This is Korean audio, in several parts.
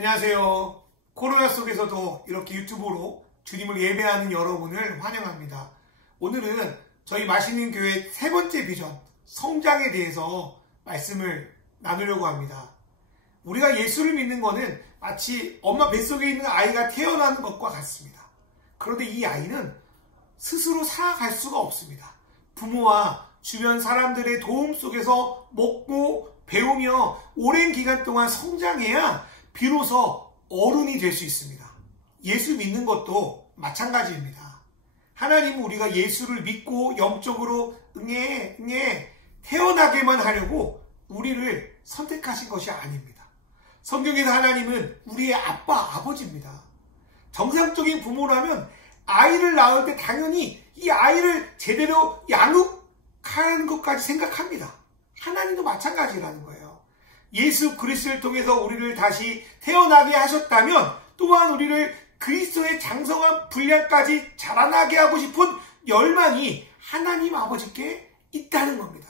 안녕하세요. 코로나 속에서도 이렇게 유튜브로 주님을 예배하는 여러분을 환영합니다. 오늘은 저희 맛있는 교회 세 번째 비전, 성장에 대해서 말씀을 나누려고 합니다. 우리가 예수를 믿는 것은 마치 엄마 뱃속에 있는 아이가 태어나는 것과 같습니다. 그런데 이 아이는 스스로 살아갈 수가 없습니다. 부모와 주변 사람들의 도움 속에서 먹고 배우며 오랜 기간 동안 성장해야 비로소 어른이 될 수 있습니다. 예수 믿는 것도 마찬가지입니다. 하나님은 우리가 예수를 믿고 영적으로 태어나게만 하려고 우리를 선택하신 것이 아닙니다. 성경에서 하나님은 우리의 아빠, 아버지입니다. 정상적인 부모라면 아이를 낳을 때 당연히 이 아이를 제대로 양육하는 것까지 생각합니다. 하나님도 마찬가지라는 거예요. 예수 그리스도를 통해서 우리를 다시 태어나게 하셨다면 또한 우리를 그리스도의 장성한 분량까지 자라나게 하고 싶은 열망이 하나님 아버지께 있다는 겁니다.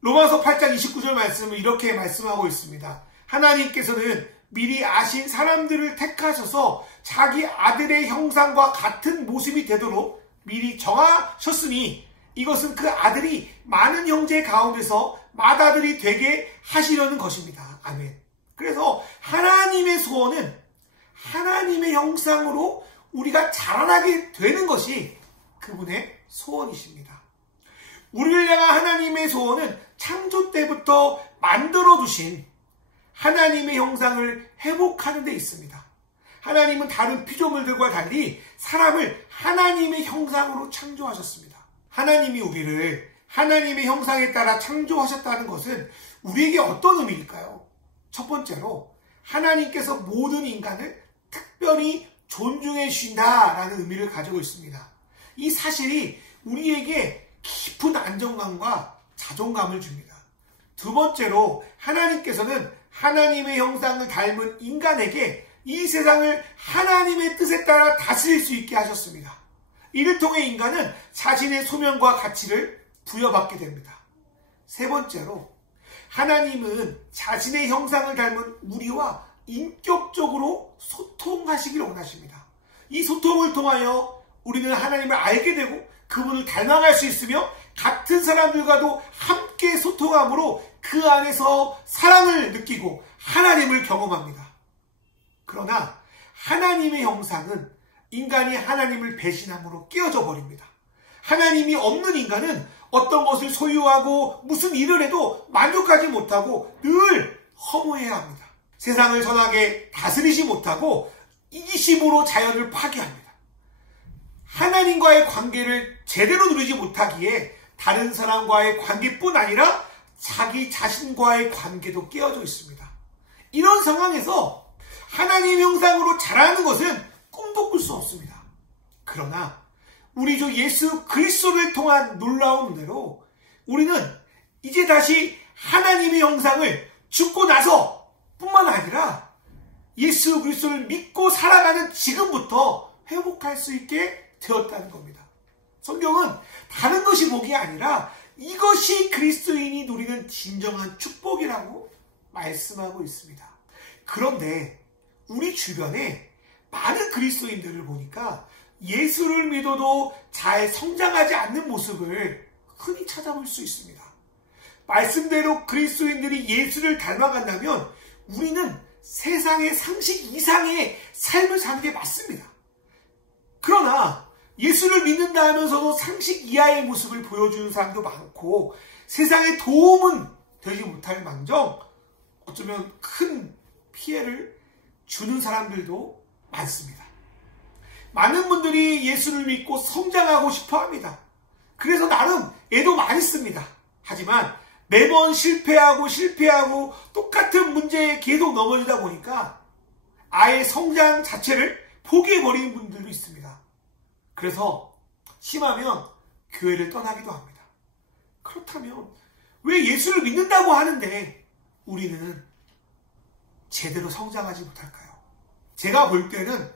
로마서 8장 29절 말씀을 이렇게 말씀하고 있습니다. 하나님께서는 미리 아신 사람들을 택하셔서 자기 아들의 형상과 같은 모습이 되도록 미리 정하셨으니 이것은 그 아들이 많은 형제 가운데서 맏아들이 되게 하시려는 것입니다. 아멘. 그래서 하나님의 소원은 하나님의 형상으로 우리가 자라나게 되는 것이 그분의 소원이십니다. 우리를 향한 하나님의 소원은 창조 때부터 만들어두신 하나님의 형상을 회복하는 데 있습니다. 하나님은 다른 피조물들과 달리 사람을 하나님의 형상으로 창조하셨습니다. 하나님이 우리를 하나님의 형상에 따라 창조하셨다는 것은 우리에게 어떤 의미일까요? 첫 번째로 하나님께서 모든 인간을 특별히 존중해 주신다라는 의미를 가지고 있습니다. 이 사실이 우리에게 깊은 안정감과 자존감을 줍니다. 두 번째로 하나님께서는 하나님의 형상을 닮은 인간에게 이 세상을 하나님의 뜻에 따라 다스릴 수 있게 하셨습니다. 이를 통해 인간은 자신의 소명과 가치를 부여받게 됩니다. 세 번째로 하나님은 자신의 형상을 닮은 우리와 인격적으로 소통하시길 원하십니다. 이 소통을 통하여 우리는 하나님을 알게 되고 그분을 닮아갈 수 있으며 같은 사람들과도 함께 소통함으로 그 안에서 사랑을 느끼고 하나님을 경험합니다. 그러나 하나님의 형상은 인간이 하나님을 배신함으로 깨어져 버립니다. 하나님이 없는 인간은 어떤 것을 소유하고 무슨 일을 해도 만족하지 못하고 늘 허무해야 합니다. 세상을 선하게 다스리지 못하고 이기심으로 자연을 파괴합니다. 하나님과의 관계를 제대로 누리지 못하기에 다른 사람과의 관계뿐 아니라 자기 자신과의 관계도 깨어져 있습니다. 이런 상황에서 하나님 형상으로 자라는 것은 꿈도 꿀 수 없습니다. 그러나 우리 주 예수 그리스도를 통한 놀라운 은혜로 우리는 이제 다시 하나님의 형상을 죽고 나서 뿐만 아니라 예수 그리스도를 믿고 살아가는 지금부터 회복할 수 있게 되었다는 겁니다. 성경은 다른 것이 복이 아니라 이것이 그리스도인이 누리는 진정한 축복이라고 말씀하고 있습니다. 그런데 우리 주변에 많은 그리스도인들을 보니까 예수를 믿어도 잘 성장하지 않는 모습을 흔히 찾아볼 수 있습니다. 말씀대로 그리스도인들이 예수를 닮아간다면 우리는 세상의 상식 이상의 삶을 사는 게 맞습니다. 그러나 예수를 믿는다 하면서도 상식 이하의 모습을 보여주는 사람도 많고 세상에 도움은 되지 못할 망정 어쩌면 큰 피해를 주는 사람들도 많습니다. 많은 분들이 예수를 믿고 성장하고 싶어 합니다. 그래서 나름 애도 많이 씁니다. 하지만 매번 실패하고 똑같은 문제에 계속 넘어지다 보니까 아예 성장 자체를 포기해버리는 분들도 있습니다. 그래서 심하면 교회를 떠나기도 합니다. 그렇다면 왜 예수를 믿는다고 하는데 우리는 제대로 성장하지 못할까요? 제가 볼 때는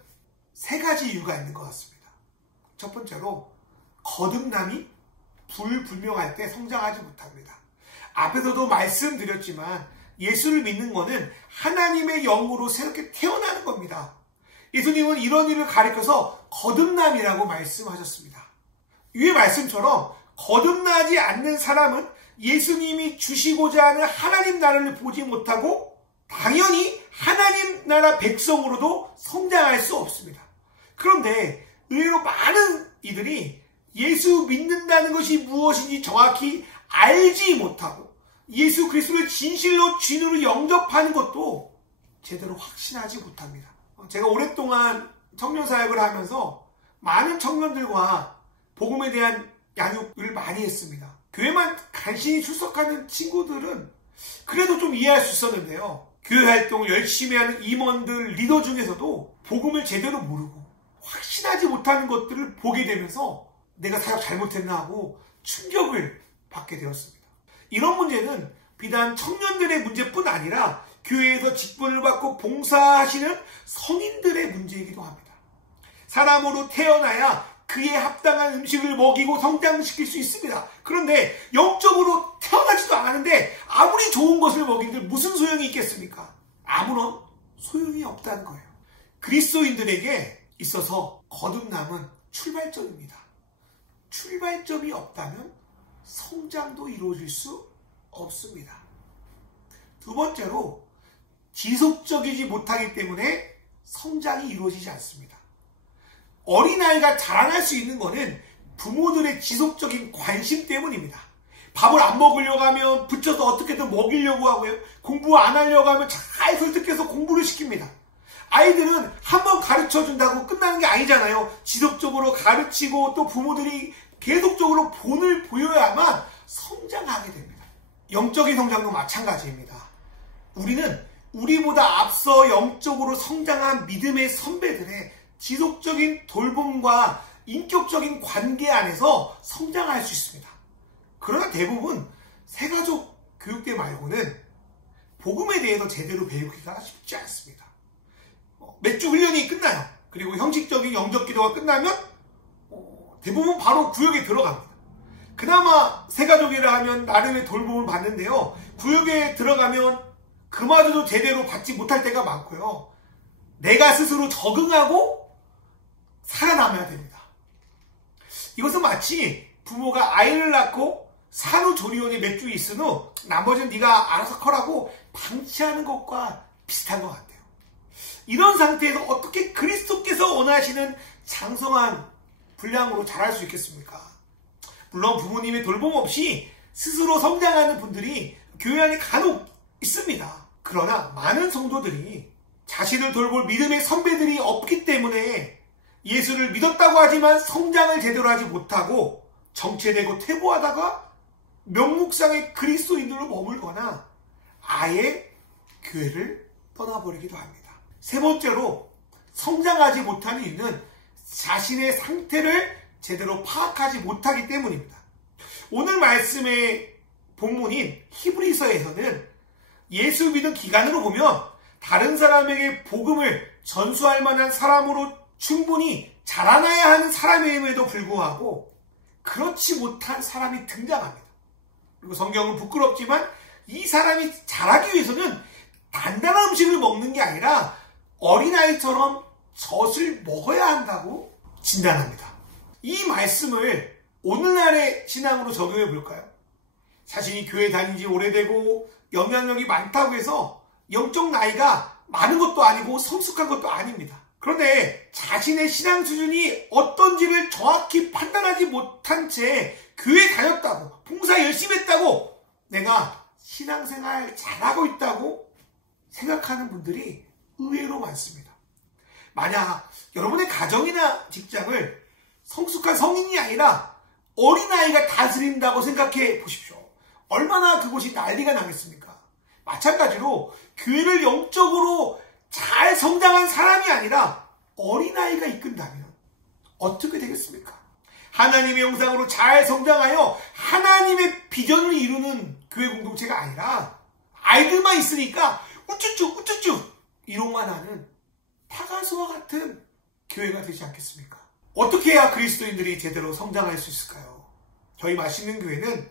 세 가지 이유가 있는 것 같습니다. 첫 번째로 거듭남이 불분명할 때 성장하지 못합니다. 앞에서도 말씀드렸지만 예수를 믿는 것은 하나님의 영으로 새롭게 태어나는 겁니다. 예수님은 이런 일을 가리켜서 거듭남이라고 말씀하셨습니다. 위의 말씀처럼 거듭나지 않는 사람은 예수님이 주시고자 하는 하나님 나라를 보지 못하고 당연히 하나님 나라 백성으로도 성장할 수 없습니다. 그런데 의외로 많은 이들이 예수 믿는다는 것이 무엇인지 정확히 알지 못하고 예수 그리스도를 진실로 주인으로 영접하는 것도 제대로 확신하지 못합니다. 제가 오랫동안 청년 사역을 하면서 많은 청년들과 복음에 대한 양육을 많이 했습니다. 교회만 간신히 출석하는 친구들은 그래도 좀 이해할 수 있었는데요. 교회 활동을 열심히 하는 임원들, 리더 중에서도 복음을 제대로 모르고 확신하지 못하는 것들을 보게 되면서 내가 사역 잘못했나 하고 충격을 받게 되었습니다. 이런 문제는 비단 청년들의 문제뿐 아니라 교회에서 직분을 받고 봉사하시는 성인들의 문제이기도 합니다. 사람으로 태어나야 그에 합당한 음식을 먹이고 성장시킬 수 있습니다. 그런데 영적으로 태어나지도 않았는데 아무리 좋은 것을 먹이는데 무슨 소용이 있겠습니까? 아무런 소용이 없다는 거예요. 그리스도인들에게 있어서 거듭남은 출발점입니다. 출발점이 없다면 성장도 이루어질 수 없습니다. 두 번째로 지속적이지 못하기 때문에 성장이 이루어지지 않습니다. 어린아이가 자라날 수 있는 것은 부모들의 지속적인 관심 때문입니다. 밥을 안 먹으려고 하면 붙여서 어떻게든 먹이려고 하고요. 공부 안 하려고 하면 잘 설득해서 공부를 시킵니다. 아이들은 한번 가르쳐준다고 끝나는 게 아니잖아요. 지속적으로 가르치고 또 부모들이 계속적으로 본을 보여야만 성장하게 됩니다. 영적인 성장도 마찬가지입니다. 우리는 우리보다 앞서 영적으로 성장한 믿음의 선배들의 지속적인 돌봄과 인격적인 관계 안에서 성장할 수 있습니다. 그러나 대부분 새가족 교육대 말고는 복음에 대해서 제대로 배우기가 쉽지 않습니다. 몇 주 훈련이 끝나요. 그리고 형식적인 영적 기도가 끝나면 대부분 바로 구역에 들어갑니다. 그나마 새가족이라 하면 나름의 돌봄을 받는데요. 구역에 들어가면 그마저도 제대로 받지 못할 때가 많고요. 내가 스스로 적응하고 살아남아야 됩니다. 이것은 마치 부모가 아이를 낳고 산후조리원에 몇 주 있은 후 나머지는 네가 알아서 커라고 방치하는 것과 비슷한 것 같아요. 이런 상태에서 어떻게 그리스도께서 원하시는 장성한 분량으로 자랄 수 있겠습니까? 물론 부모님의 돌봄 없이 스스로 성장하는 분들이 교회 안에 간혹 있습니다. 그러나 많은 성도들이 자신을 돌볼 믿음의 선배들이 없기 때문에 예수를 믿었다고 하지만 성장을 제대로 하지 못하고 정체되고 퇴보하다가 명목상의 그리스도인들로 머물거나 아예 교회를 떠나버리기도 합니다. 세 번째로 성장하지 못하는 이유는 자신의 상태를 제대로 파악하지 못하기 때문입니다. 오늘 말씀의 본문인 히브리서에서는 예수 믿은 기간으로 보면 다른 사람에게 복음을 전수할 만한 사람으로 충분히 자라나야 하는 사람임에도 불구하고 그렇지 못한 사람이 등장합니다. 그리고 성경은 부끄럽지만 이 사람이 자라기 위해서는 단단한 음식을 먹는 게 아니라 어린아이처럼 젖을 먹어야 한다고 진단합니다. 이 말씀을 오늘날의 신앙으로 적용해 볼까요? 자신이 교회 다닌 지 오래되고 영향력이 많다고 해서 영적 나이가 많은 것도 아니고 성숙한 것도 아닙니다. 그런데 자신의 신앙 수준이 어떤지를 정확히 판단하지 못한 채 교회 다녔다고, 봉사 열심히 했다고, 내가 신앙생활 잘하고 있다고 생각하는 분들이 의외로 많습니다. 만약 여러분의 가정이나 직장을 성숙한 성인이 아니라 어린아이가 다스린다고 생각해 보십시오. 얼마나 그곳이 난리가 나겠습니까? 마찬가지로 교회를 영적으로 잘 성장한 사람이 아니라 어린아이가 이끈다면 어떻게 되겠습니까? 하나님의 형상으로 잘 성장하여 하나님의 비전을 이루는 교회 공동체가 아니라 아이들만 있으니까 우쭈쭈 이런만 하는 타가수와 같은 교회가 되지 않겠습니까? 어떻게 해야 그리스도인들이 제대로 성장할 수 있을까요? 저희 맛있는 교회는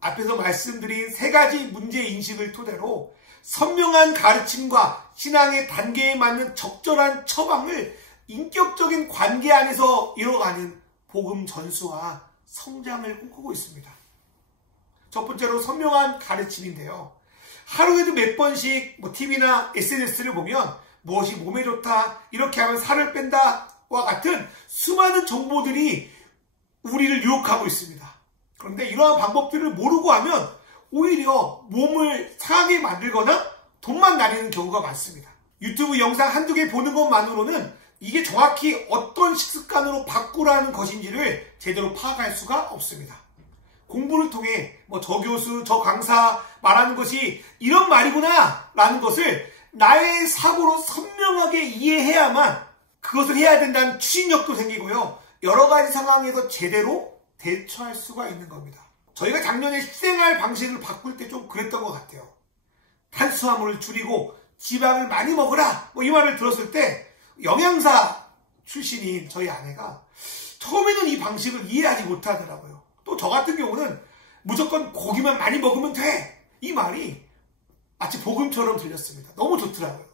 앞에서 말씀드린 세 가지 문제 인식을 토대로 선명한 가르침과 신앙의 단계에 맞는 적절한 처방을 인격적인 관계 안에서 이뤄가는 복음 전수와 성장을 꿈꾸고 있습니다. 첫 번째로 선명한 가르침인데요. 하루에도 몇 번씩 TV나 SNS를 보면 무엇이 몸에 좋다, 이렇게 하면 살을 뺀다와 같은 수많은 정보들이 우리를 유혹하고 있습니다. 그런데 이러한 방법들을 모르고 하면 오히려 몸을 상하게 만들거나 돈만 나리는 경우가 많습니다. 유튜브 영상 한두 개 보는 것만으로는 이게 정확히 어떤 식습관으로 바꾸라는 것인지를 제대로 파악할 수가 없습니다. 공부를 통해 저 교수, 저 강사 말하는 것이 이런 말이구나 라는 것을 나의 사고로 선명하게 이해해야만 그것을 해야 된다는 추진력도 생기고요. 여러 가지 상황에서 제대로 대처할 수가 있는 겁니다. 저희가 작년에 식생활 방식을 바꿀 때 좀 그랬던 것 같아요. 탄수화물을 줄이고 지방을 많이 먹으라 이 말을 들었을 때 영양사 출신인 저희 아내가 처음에는 이 방식을 이해하지 못하더라고요. 또 저 같은 경우는 무조건 고기만 많이 먹으면 돼, 이 말이 마치 복음처럼 들렸습니다. 너무 좋더라고요.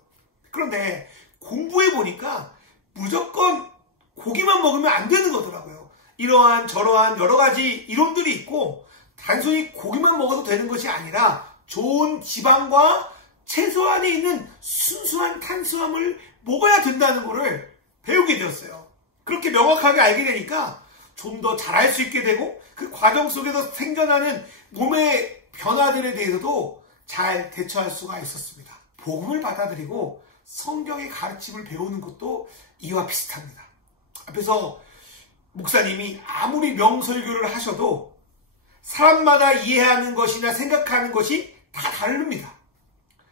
그런데 공부해 보니까 무조건 고기만 먹으면 안 되는 거더라고요. 이러한 저러한 여러 가지 이론들이 있고 단순히 고기만 먹어도 되는 것이 아니라 좋은 지방과 채소 안에 있는 순수한 탄수화물을 먹어야 된다는 것을 배우게 되었어요. 그렇게 명확하게 알게 되니까 좀 더 잘할 수 있게 되고 그 과정 속에서 생겨나는 몸의 변화들에 대해서도 잘 대처할 수가 있었습니다. 복음을 받아들이고 성경의 가르침을 배우는 것도 이와 비슷합니다. 앞에서 목사님이 아무리 명설교를 하셔도 사람마다 이해하는 것이나 생각하는 것이 다 다릅니다.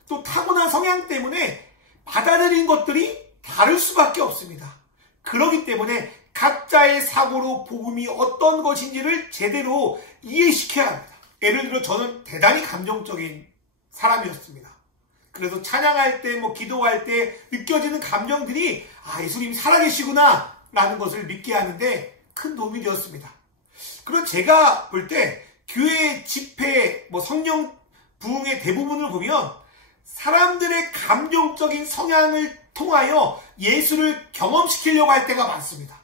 또 타고난 성향 때문에 받아들인 것들이 다를 수밖에 없습니다. 그렇기 때문에 각자의 사고로 복음이 어떤 것인지를 제대로 이해시켜야 합니다. 예를 들어 저는 대단히 감정적인 사람이었습니다. 그래서 찬양할 때 기도할 때 느껴지는 감정들이 예수님이 살아계시구나 라는 것을 믿게 하는데 큰 도움이 되었습니다. 그리고 제가 볼 때 교회 집회 성령 부흥의 대부분을 보면 사람들의 감정적인 성향을 통하여 예수를 경험시키려고 할 때가 많습니다.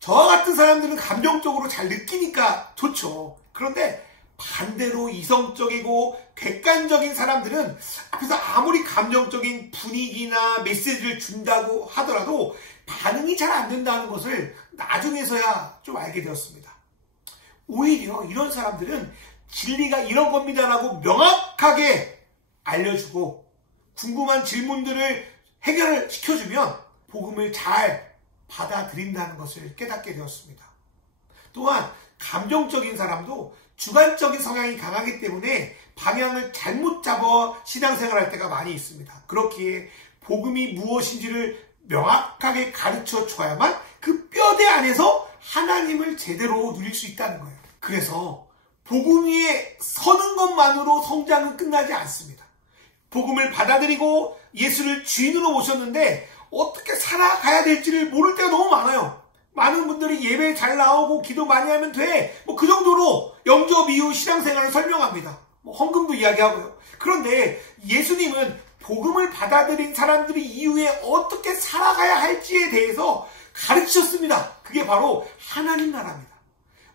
저와 같은 사람들은 감정적으로 잘 느끼니까 좋죠. 그런데 반대로 이성적이고 객관적인 사람들은 앞에서 아무리 감정적인 분위기나 메시지를 준다고 하더라도 반응이 잘 안 된다는 것을 나중에서야 좀 알게 되었습니다. 오히려 이런 사람들은 진리가 이런 겁니다라고 명확하게 알려주고 궁금한 질문들을 해결을 시켜주면 복음을 잘 받아들인다는 것을 깨닫게 되었습니다. 또한 감정적인 사람도 주관적인 성향이 강하기 때문에 방향을 잘못 잡아 신앙생활할 때가 많이 있습니다. 그렇기에 복음이 무엇인지를 명확하게 가르쳐 줘야만 그 뼈대 안에서 하나님을 제대로 누릴 수 있다는 거예요. 그래서 복음 위에 서는 것만으로 성장은 끝나지 않습니다. 복음을 받아들이고 예수를 주인으로 모셨는데 어떻게 살아가야 될지를 모를 때가 너무 많아요. 많은 분들이 예배 잘 나오고 기도 많이 하면 돼. 그 정도로 영접 이후 신앙생활을 설명합니다. 헌금도 이야기하고요. 그런데 예수님은 복음을 받아들인 사람들이 이후에 어떻게 살아가야 할지에 대해서 가르치셨습니다. 그게 바로 하나님 나라입니다.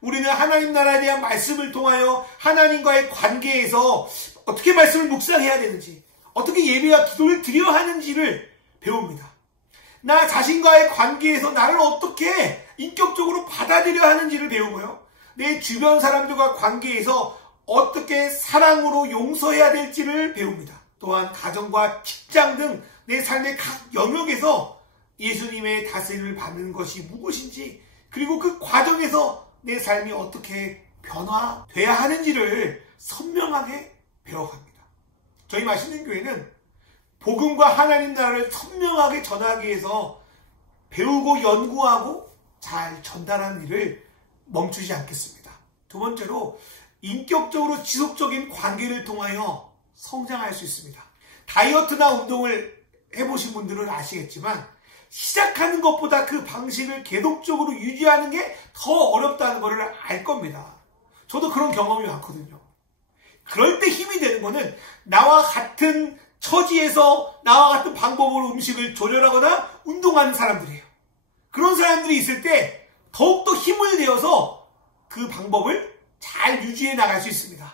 우리는 하나님 나라에 대한 말씀을 통하여 하나님과의 관계에서 어떻게 말씀을 묵상해야 되는지, 어떻게 예배와 기도를 드려야 하는지를 배웁니다. 나 자신과의 관계에서 나를 어떻게 인격적으로 받아들여야 하는지를 배우고요. 내 주변 사람들과 관계에서 어떻게 사랑으로 용서해야 될지를 배웁니다. 또한 가정과 직장 등 내 삶의 각 영역에서 예수님의 다스림을 받는 것이 무엇인지, 그리고 그 과정에서 내 삶이 어떻게 변화돼야 하는지를 선명하게 배워갑니다. 저희 맛있는 교회는 복음과 하나님 나라를 선명하게 전하기 위해서 배우고 연구하고 잘 전달하는 일을 멈추지 않겠습니다. 두 번째로 인격적으로 지속적인 관계를 통하여 성장할 수 있습니다. 다이어트나 운동을 해보신 분들은 아시겠지만 시작하는 것보다 그 방식을 계속적으로 유지하는 게 더 어렵다는 것을 알 겁니다. 저도 그런 경험이 많거든요. 그럴 때 힘이 되는 거는 나와 같은 처지에서 나와 같은 방법으로 음식을 조절하거나 운동하는 사람들이에요. 그런 사람들이 있을 때 더욱더 힘을 내어서 그 방법을 잘 유지해 나갈 수 있습니다.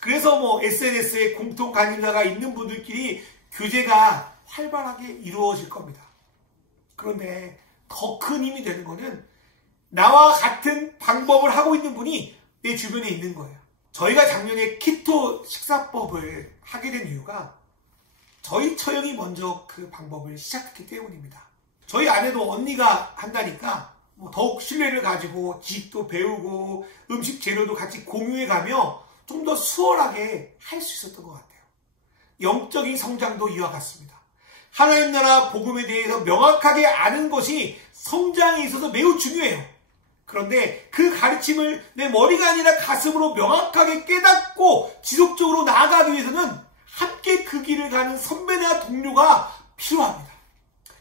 그래서 SNS에 공통 관심사가 있는 분들끼리 교제가 활발하게 이루어질 겁니다. 그런데 더 큰 힘이 되는 거는 나와 같은 방법을 하고 있는 분이 내 주변에 있는 거예요. 저희가 작년에 키토 식사법을 하게 된 이유가 저희 처형이 먼저 그 방법을 시작했기 때문입니다. 저희 아내도 언니가 한다니까 더욱 신뢰를 가지고 지식도 배우고 음식 재료도 같이 공유해가며 좀 더 수월하게 할 수 있었던 것 같아요. 영적인 성장도 이와 같습니다. 하나님 나라 복음에 대해서 명확하게 아는 것이 성장에 있어서 매우 중요해요. 그런데 그 가르침을 내 머리가 아니라 가슴으로 명확하게 깨닫고 지속적으로 나아가기 위해서는 함께 그 길을 가는 선배나 동료가 필요합니다.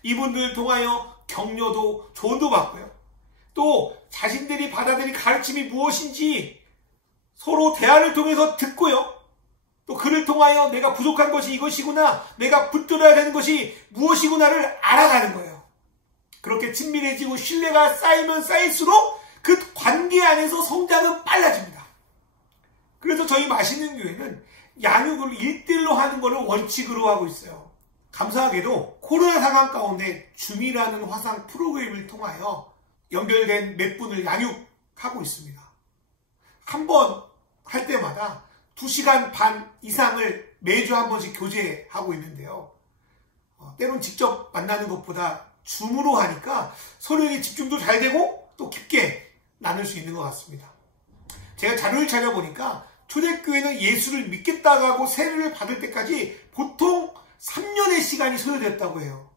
이분들 통하여 격려도 조언도 받고요. 또 자신들이 받아들인 가르침이 무엇인지 서로 대화를 통해서 듣고요. 또 그를 통하여 내가 부족한 것이 이것이구나, 내가 붙들어야 되는 것이 무엇이구나를 알아가는 거예요. 그렇게 친밀해지고 신뢰가 쌓이면 쌓일수록 그 관계 안에서 성장은 빨라집니다. 그래서 저희 맛있는 교회는 양육을 1대1로 하는 것을 원칙으로 하고 있어요. 감사하게도 코로나 상황 가운데 줌이라는 화상 프로그램을 통하여 연결된 몇 분을 양육하고 있습니다. 한 번 할 때마다 2시간 반 이상을 매주 한 번씩 교제하고 있는데요. 때론 직접 만나는 것보다 줌으로 하니까 서로에게 집중도 잘 되고 또 깊게 나눌 수 있는 것 같습니다. 제가 자료를 찾아보니까 초대교회는 예수를 믿겠다고 하고 세례를 받을 때까지 보통 3년의 시간이 소요됐다고 해요.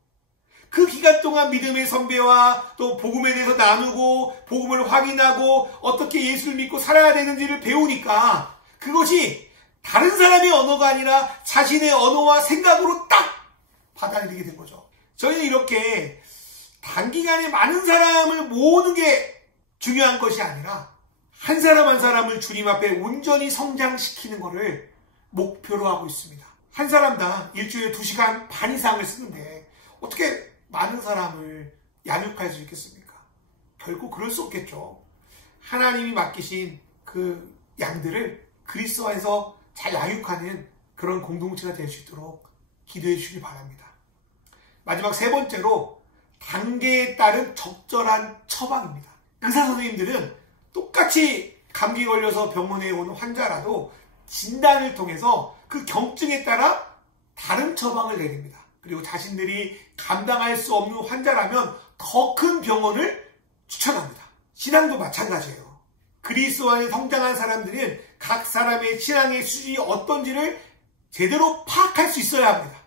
그 기간 동안 믿음의 선배와 또 복음에 대해서 나누고 복음을 확인하고 어떻게 예수를 믿고 살아야 되는지를 배우니까 그것이 다른 사람의 언어가 아니라 자신의 언어와 생각으로 딱 받아들이게 된 거죠. 저희는 이렇게 단기간에 많은 사람을 모으는 게 중요한 것이 아니라 한 사람 한 사람을 주님 앞에 온전히 성장시키는 것을 목표로 하고 있습니다. 한 사람당 일주일에 2시간 반 이상을 쓰는데 어떻게 많은 사람을 양육할 수 있겠습니까? 결코 그럴 수 없겠죠. 하나님이 맡기신 그 양들을 그리스도 안에서 잘 양육하는 그런 공동체가 될 수 있도록 기도해 주시기 바랍니다. 마지막 세 번째로 단계에 따른 적절한 처방입니다. 의사 선생님들은 똑같이 감기 걸려서 병원에 온 환자라도 진단을 통해서 그 경증에 따라 다른 처방을 내립니다. 그리고 자신들이 감당할 수 없는 환자라면 더 큰 병원을 추천합니다. 신앙도 마찬가지예요. 그리스도 안에 성장한 사람들은 각 사람의 신앙의 수준이 어떤지를 제대로 파악할 수 있어야 합니다.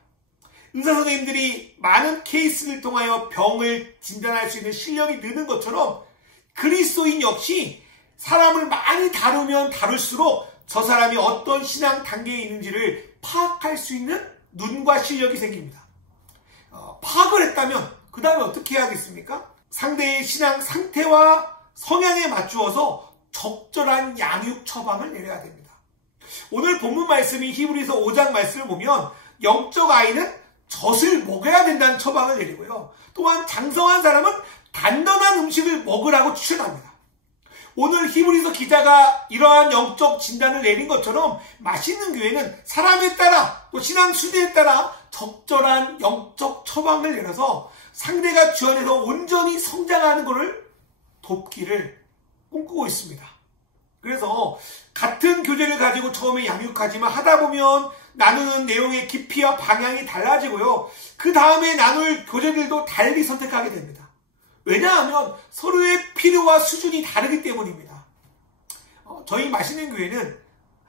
의사 선생님들이 많은 케이스를 통하여 병을 진단할 수 있는 실력이 느는 것처럼 그리스도인 역시 사람을 많이 다루면 다룰수록 저 사람이 어떤 신앙 단계에 있는지를 파악할 수 있는 눈과 실력이 생깁니다. 파악을 했다면 그 다음에 어떻게 해야겠습니까? 상대의 신앙 상태와 성향에 맞추어서 적절한 양육 처방을 내려야 됩니다. 오늘 본문 말씀이 히브리서 5장 말씀을 보면 영적 아이는 젖을 먹여야 된다는 처방을 내리고요. 또한 장성한 사람은 단단한 음식을 먹으라고 추천합니다. 오늘 히브리서 기자가 이러한 영적 진단을 내린 것처럼 맛있는 교회는 사람에 따라 또 신앙 수준에 따라 적절한 영적 처방을 내려서 상대가 주 안에서 온전히 성장하는 것을 돕기를 꿈꾸고 있습니다. 그래서 같은 교재를 가지고 처음에 양육하지만 하다 보면 나누는 내용의 깊이와 방향이 달라지고요. 그 다음에 나눌 교재들도 달리 선택하게 됩니다. 왜냐하면 서로의 필요와 수준이 다르기 때문입니다. 저희 맛있는 교회는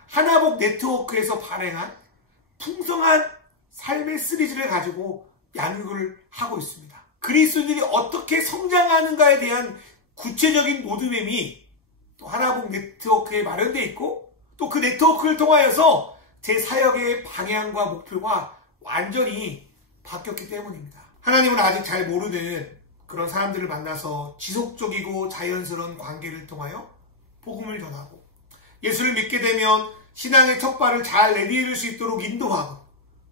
하나복 네트워크에서 발행한 풍성한 삶의 시리즈를 가지고 양육을 하고 있습니다. 그리스도인들이 어떻게 성장하는가에 대한 구체적인 로드맵이 또 하나복 네트워크에 마련되어 있고 또 그 네트워크를 통하여서 제 사역의 방향과 목표가 완전히 바뀌었기 때문입니다. 하나님은 아직 잘 모르는 그런 사람들을 만나서 지속적이고 자연스러운 관계를 통하여 복음을 전하고 예수를 믿게 되면 신앙의 첫 발을 잘 내디딜 수 있도록 인도하고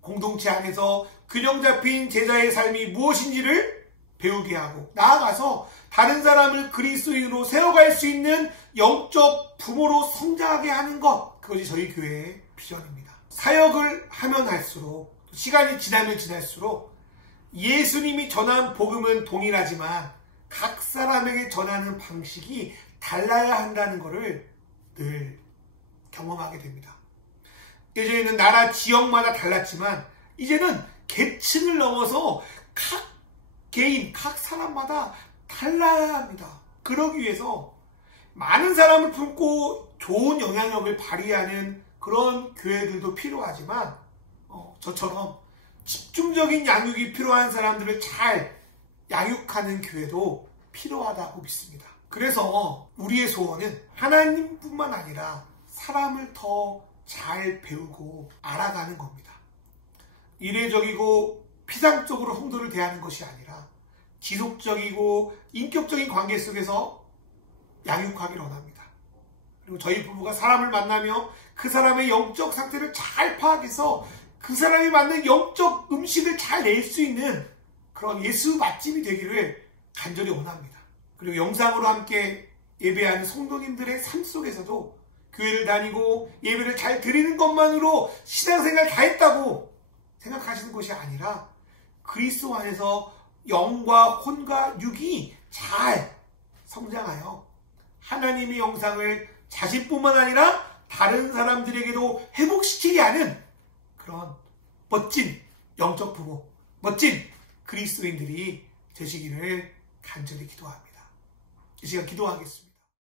공동체 안에서 균형 잡힌 제자의 삶이 무엇인지를 배우게 하고 나아가서 다른 사람을 그리스도인으로 세워갈 수 있는 영적 부모로 성장하게 하는 것, 그것이 저희 교회의 비전입니다. 사역을 하면 할수록, 시간이 지나면 지날수록 예수님이 전한 복음은 동일하지만 각 사람에게 전하는 방식이 달라야 한다는 것을 늘 경험하게 됩니다. 예전에는 나라 지역마다 달랐지만 이제는 계층을 넘어서 각 개인, 각 사람마다 달라야 합니다. 그러기 위해서 많은 사람을 품고 좋은 영향력을 발휘하는 그런 교회들도 필요하지만 저처럼 집중적인 양육이 필요한 사람들을 잘 양육하는 교회도 필요하다고 믿습니다. 그래서 우리의 소원은 하나님뿐만 아니라 사람을 더 잘 배우고 알아가는 겁니다. 이례적이고 피상적으로 성도를 대하는 것이 아니라 지속적이고 인격적인 관계 속에서 양육하기를 원합니다. 그리고 저희 부부가 사람을 만나며 그 사람의 영적 상태를 잘 파악해서 그 사람이 맞는 영적 음식을 잘 낼 수 있는 그런 예수 맛집이 되기를 간절히 원합니다. 그리고 영상으로 함께 예배하는 성도님들의 삶 속에서도 교회를 다니고 예배를 잘 드리는 것만으로 신앙생활 다 했다고 생각하시는 것이 아니라 그리스도 안에서 영과 혼과 육이 잘 성장하여 하나님의 영상을 자신뿐만 아니라 다른 사람들에게도 회복시키게 하는 그런 멋진 영적 부모, 멋진 그리스도인들이 되시기를 간절히 기도합니다. 이 시간 기도하겠습니다.